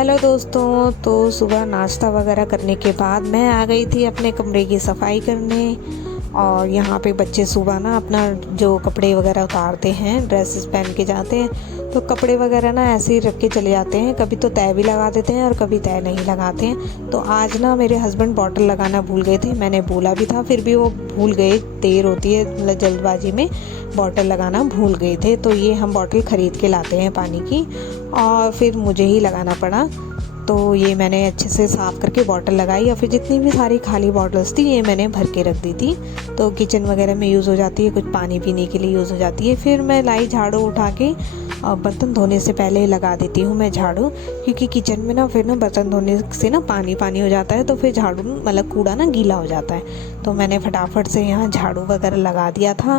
Hello दोस्तों, तो सुबह नाश्ता वगैरह करने के बाद मैं आ गई थी अपने कमरे की सफाई करने। और यहाँ पे बच्चे सुबह ना अपना जो कपड़े वगैरह उतारते हैं, ड्रेसेस पहन के जाते हैं, तो कपड़े वगैरह ना ऐसे ही रख के चले जाते हैं। कभी तो तय भी लगा देते हैं और कभी तय नहीं लगाते हैं। तो आज ना मेरे हस्बैंड बॉटल लगाना भूल गए थे। मैंने बोला भी था, फिर भी वो भूल गए। देर होती है, मतलब जल्दबाजी में बॉटल लगाना भूल गए थे। तो ये हम बॉटल ख़रीद के लाते हैं पानी की, और फिर मुझे ही लगाना पड़ा। तो ये मैंने अच्छे से साफ़ करके बॉटल लगाई, और फिर जितनी भी सारी खाली बॉटल्स थी ये मैंने भर के रख दी थी। तो किचन वगैरह में यूज़ हो जाती है, कुछ पानी पीने के लिए यूज़ हो जाती है। फिर मैं लाई झाड़ू उठा के बर्तन धोने से पहले लगा देती हूँ मैं झाड़ू, क्योंकि किचन में ना फिर ना बर्तन धोने से ना पानी पानी हो जाता है, तो फिर झाड़ू मतलब कूड़ा ना गीला हो जाता है। तो मैंने फटाफट से यहाँ झाड़ू वगैरह लगा दिया था।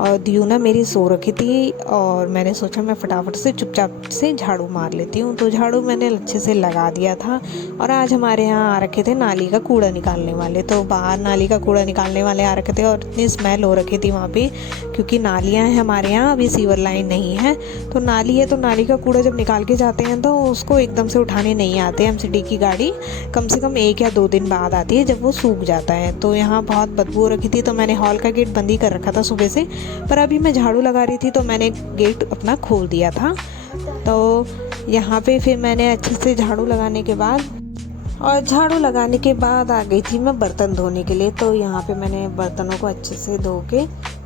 और दियू ना मेरी सो रखी थी, और मैंने सोचा मैं फटाफट से चुपचाप से झाड़ू मार लेती हूँ। तो झाड़ू मैंने अच्छे से लगा दिया था। और आज हमारे यहाँ आ रखे थे नाली का कूड़ा निकालने वाले, तो बाहर नाली का कूड़ा निकालने वाले आ रखे थे, और इतनी स्मेल हो रखी थी वहाँ पे, क्योंकि नालियाँ हैं हमारे यहाँ, अभी सीवर लाइन नहीं है। तो नाली है, तो नाली का कूड़ा जब निकाल के जाते हैं तो उसको एकदम से उठाने नहीं आते। एमसीडी की गाड़ी कम से कम 1 या 2 दिन बाद आती है, जब वो सूख जाता है। तो यहाँ बहुत बदबू हो रखी थी, तो मैंने हॉल का गेट बंद ही कर रखा था सुबह से। पर अभी मैं झाड़ू लगा रही थी तो मैंने गेट अपना खोल दिया था। तो यहाँ पे फिर मैंने अच्छे से झाड़ू लगाने के बाद आ गई थी मैं बर्तन धोने के लिए। तो यहाँ पे मैंने बर्तनों को अच्छे से धो के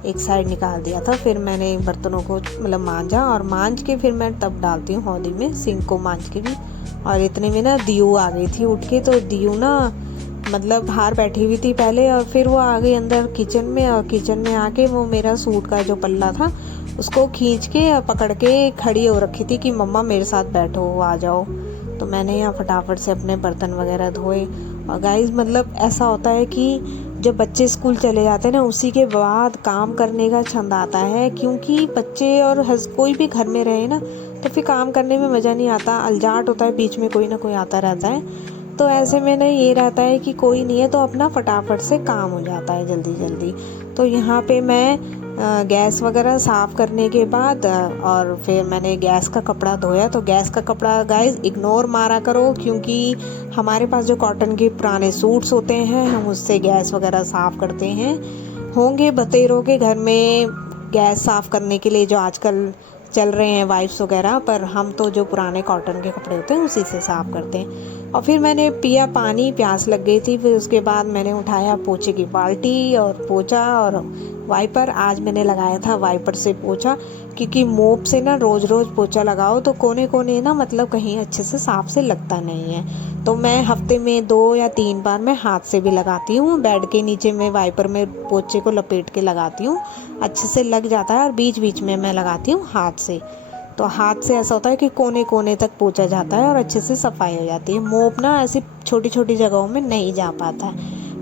एक साइड निकाल दिया था। फिर मैंने बर्तनों को मतलब मांजा, और मांज के फिर मैं तब डालती हूँ हौदी में, सिंक को मांज के भी। और इतने में ना दियू आ गई थी उठ के। तो दियू ना मतलब बाहर बैठी हुई थी पहले, और फिर वो आ गई अंदर किचन में। और किचन में आके वो मेरा सूट का जो पल्ला था उसको खींच के पकड़ के खड़ी हो रखी थी कि मम्मा मेरे साथ बैठो, आ जाओ। तो मैंने यहाँ फटाफट से अपने बर्तन वगैरह धोए। और गाइस मतलब ऐसा होता है कि जब बच्चे स्कूल चले जाते हैं ना, उसी के बाद काम करने का छंद आता है, क्योंकि बच्चे और कोई भी घर में रहे ना, तो फिर काम करने में मज़ा नहीं आता। अलजाट होता है, बीच में कोई ना कोई आता रहता है। तो ऐसे में ना ये रहता है कि कोई नहीं है, तो अपना फटाफट से काम हो जाता है जल्दी जल्दी। तो यहाँ पे मैं गैस वगैरह साफ़ करने के बाद और फिर मैंने गैस का कपड़ा धोया। तो गैस का कपड़ा गाइस इग्नोर मारा करो, क्योंकि हमारे पास जो कॉटन के पुराने सूट्स होते हैं, हम उससे गैस वगैरह साफ़ करते हैं। होंगे बतेरों के घर में गैस साफ़ करने के लिए जो आजकल चल रहे हैं वाइप्स वगैरह, पर हम तो जो पुराने कॉटन के कपड़े होते हैं उसी से साफ़ करते हैं। और फिर मैंने पिया पानी, प्यास लग गई थी। फिर उसके बाद मैंने उठाया पोछे की बाल्टी और पोछा और वाइपर। आज मैंने लगाया था वाइपर से पोछा, क्योंकि मोप से ना रोज़ रोज़ पोछा लगाओ तो कोने कोने ना मतलब कहीं अच्छे से साफ़ से लगता नहीं है। तो मैं हफ्ते में 2 या 3 बार मैं हाथ से भी लगाती हूँ। बेड के नीचे में वाइपर में पोछे को लपेट के लगाती हूँ, अच्छे से लग जाता है। और बीच बीच में मैं लगाती हूँ हाथ से। तो हाथ से ऐसा होता है कि कोने कोने तक पोंछा जाता है और अच्छे से सफाई हो जाती है। मोप ना ऐसी छोटी छोटी जगहों में नहीं जा पाता।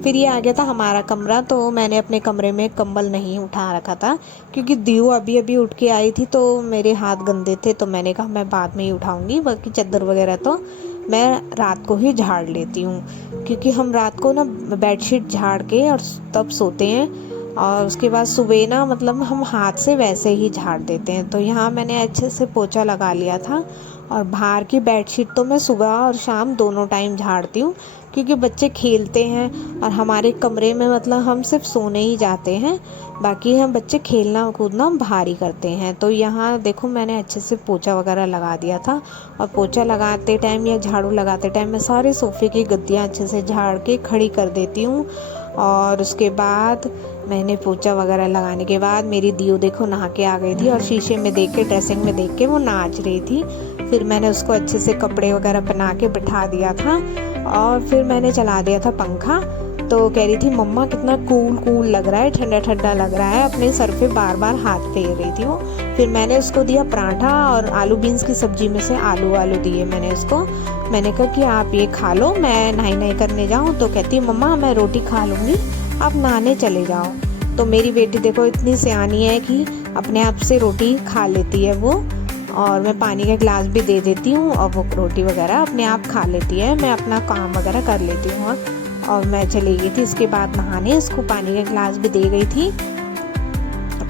फिर ये आ गया था हमारा कमरा। तो मैंने अपने कमरे में कंबल नहीं उठा रखा था, क्योंकि दियू अभी अभी उठ के आई थी, तो मेरे हाथ गंदे थे। तो मैंने कहा मैं बाद में ही उठाऊंगी, बाकी चादर वगैरह तो मैं रात को ही झाड़ लेती हूँ, क्योंकि हम रात को ना बेडशीट झाड़ के और तब सोते हैं। और उसके बाद सुबह ना मतलब हम हाथ से वैसे ही झाड़ देते हैं। तो यहाँ मैंने अच्छे से पोछा लगा लिया था। और बाहर की बेडशीट तो मैं सुबह और शाम दोनों टाइम झाड़ती हूँ, क्योंकि बच्चे खेलते हैं और हमारे कमरे में मतलब हम सिर्फ सोने ही जाते हैं, बाकी हम बच्चे खेलना कूदना बाहर ही करते हैं। तो यहाँ देखो मैंने अच्छे से पोछा वगैरह लगा दिया था। और पोछा लगाते टाइम या झाड़ू लगाते टाइम मैं सारे सोफ़े की गद्दियाँ अच्छे से झाड़ के खड़ी कर देती हूँ। और उसके बाद मैंने पोछा वगैरह लगाने के बाद मेरी दियो देखो नहा के आ गई थी, और शीशे में देख के, ड्रेसिंग में देख के वो नाच रही थी। फिर मैंने उसको अच्छे से कपड़े वगैरह पहना के बिठा दिया था, और फिर मैंने चला दिया था पंखा। तो कह रही थी मम्मा कितना कूल कूल लग रहा है, ठंडा ठंडा लग रहा है। अपने सर पे बार बार हाथ फेर रही थी वो। फिर मैंने उसको दिया पराठा, और आलू बीन्स की सब्ज़ी में से आलू दिए मैंने उसको। मैंने कहा कि आप ये खा लो, मैं नहाई करने जाऊँ। तो कहती मम्मा मैं रोटी खा लूँगी, आप नहाने चले जाओ। तो मेरी बेटी देखो इतनी सियानी है कि अपने आप से रोटी खा लेती है वो। और मैं पानी का गिलास भी दे देती हूँ, और वो रोटी वगैरह अपने आप खा लेती है। मैं अपना काम वगैरह कर लेती हूँ। और मैं चली गई थी इसके बाद नहाने, इसको पानी का गिलास भी दे गई थी।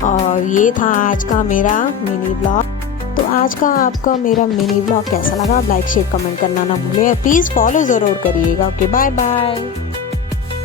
और ये था आज का मेरा मिनी ब्लॉग। तो आज का आपका मेरा मिनी व्लॉग कैसा लगा, आप लाइक शेयर कमेंट करना ना भूलें, प्लीज़ फॉलो ज़रूर करिएगा। Okay, bye bye.